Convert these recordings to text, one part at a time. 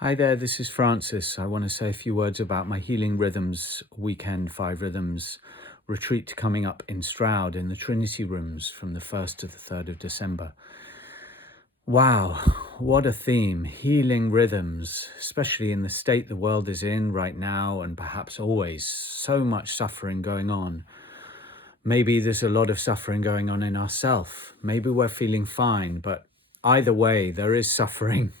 Hi there, this is Francis. I want to say a few words about my Healing Rhythms weekend, 5 Rhythms retreat coming up in Stroud in the Trinity Rooms from the 1st to the 3rd of December. Wow, what a theme. Healing rhythms, especially in the state the world is in right now and perhaps always. So much suffering going on. Maybe there's a lot of suffering going on in ourselves. Maybe we're feeling fine, but either way, there is suffering.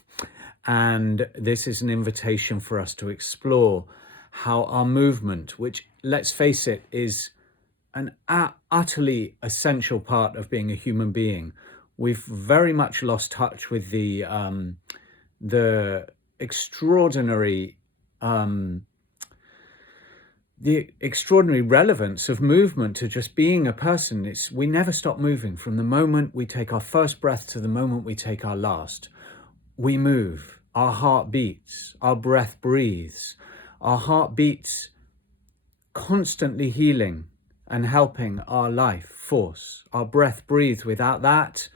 And this is an invitation for us to explore how our movement, which, let's face it, is an utterly essential part of being a human being. We've very much lost touch with the extraordinary relevance of movement to just being a person. We never stop moving from the moment we take our first breath to the moment we take our last. We move. Our heart beats, our breath breathes, our heart beats, constantly healing and helping our life force. Our breath breathes. Without that,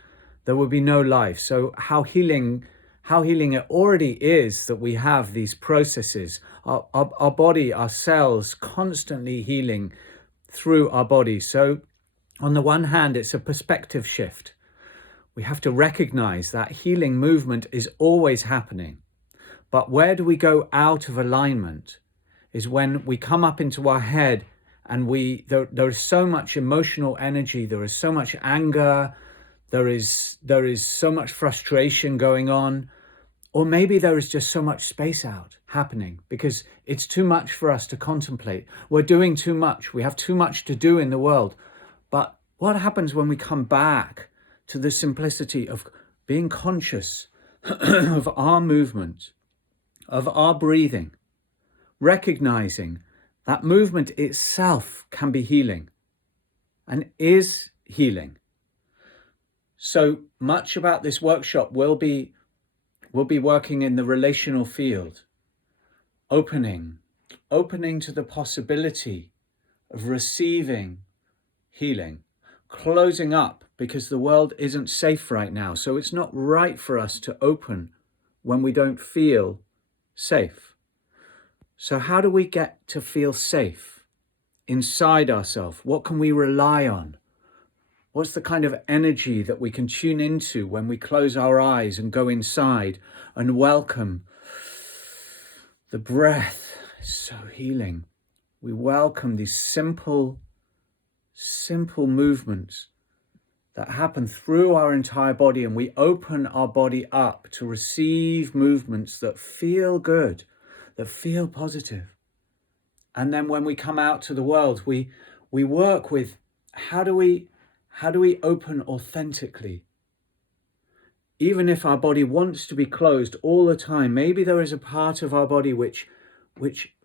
there would be no life. So how healing it already is that we have these processes, our body, our cells constantly healing through our body. So on the one hand, it's a perspective shift. We have to recognize that healing movement is always happening. But where do we go out of alignment is when we come up into our head and there is so much emotional energy, there is so much anger, there is so much frustration going on, or maybe there is just so much space out happening because it's too much for us to contemplate. We're doing too much. We have too much to do in the world. But what happens when we come back to the simplicity of being conscious of our movement, of our breathing, recognizing that movement itself can be healing and is healing? So much about this workshop will be working in the relational field, opening to the possibility of receiving healing, closing up because the world isn't safe right now. So it's not right for us to open when we don't feel safe. So how do we get to feel safe inside ourselves? What can we rely on? What's the kind of energy that we can tune into when we close our eyes and go inside and welcome the breath? It's so healing. We welcome these simple movements that happen through our entire body, and we open our body up to receive movements that feel good, that feel positive. And then when we come out to the world, we work with how do we open authentically? Even if our body wants to be closed all the time, maybe there is a part of our body which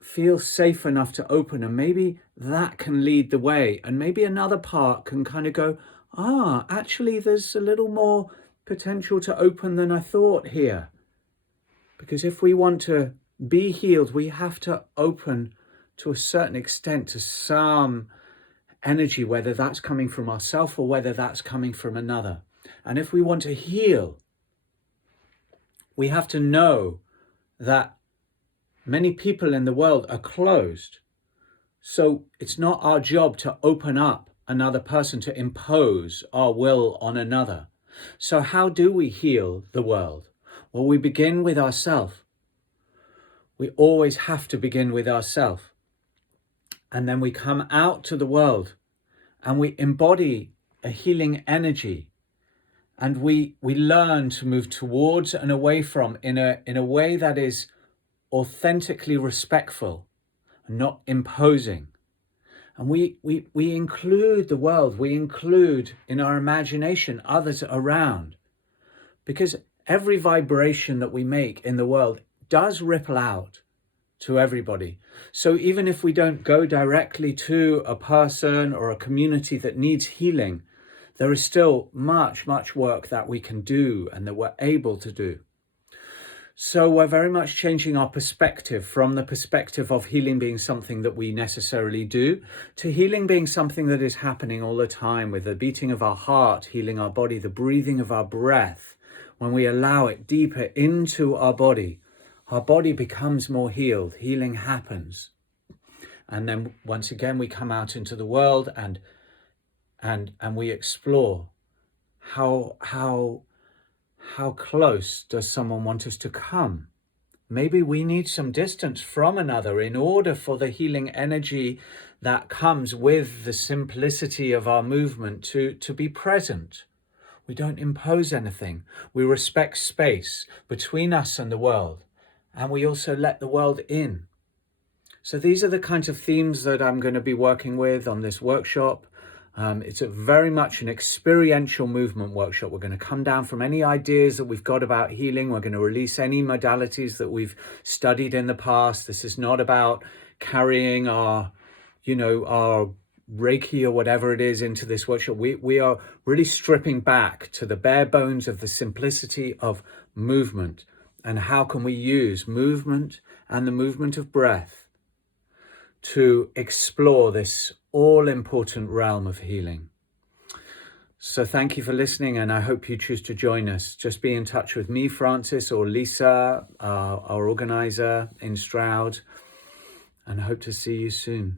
feels safe enough to open, and maybe that can lead the way, and maybe another part can kind of go, actually there's a little more potential to open than I thought here. Because if we want to be healed, we have to open to a certain extent to some energy, whether that's coming from ourselves or whether that's coming from another. And if we want to heal, we have to know that many people in the world are closed. So it's not our job to open up another person, to impose our will on another. So how do we heal the world? Well, we begin with ourselves. We always have to begin with ourselves. And then we come out to the world and we embody a healing energy. And we learn to move towards and away from in a way that is authentically respectful, not imposing. And we include the world, we include in our imagination others around, because every vibration that we make in the world does ripple out to everybody. So even if we don't go directly to a person or a community that needs healing, there is still much work that we can do and that we're able to do. So we're very much changing our perspective from the perspective of healing being something that we necessarily do to healing being something that is happening all the time, with the beating of our heart, healing our body, the breathing of our breath. When we allow it deeper into our body, our body becomes more healed. Healing happens. And then once again, we come out into the world and we explore how close does someone want us to come? Maybe we need some distance from another in order for the healing energy that comes with the simplicity of our movement to be present. We don't impose anything. We respect space between us and the world, and we also let the world in. So these are the kinds of themes that I'm going to be working with on this workshop. It's very much an experiential movement workshop. We're going to come down from any ideas that we've got about healing. We're going to release any modalities that we've studied in the past. This is not about carrying our Reiki or whatever it is into this workshop. We are really stripping back to the bare bones of the simplicity of movement, and how can we use movement and the movement of breath to explore this all-important realm of healing. So thank you for listening, and I hope you choose to join us. Just be in touch with me, Francis, or Lisa, our organizer in Stroud, and I hope to see you soon.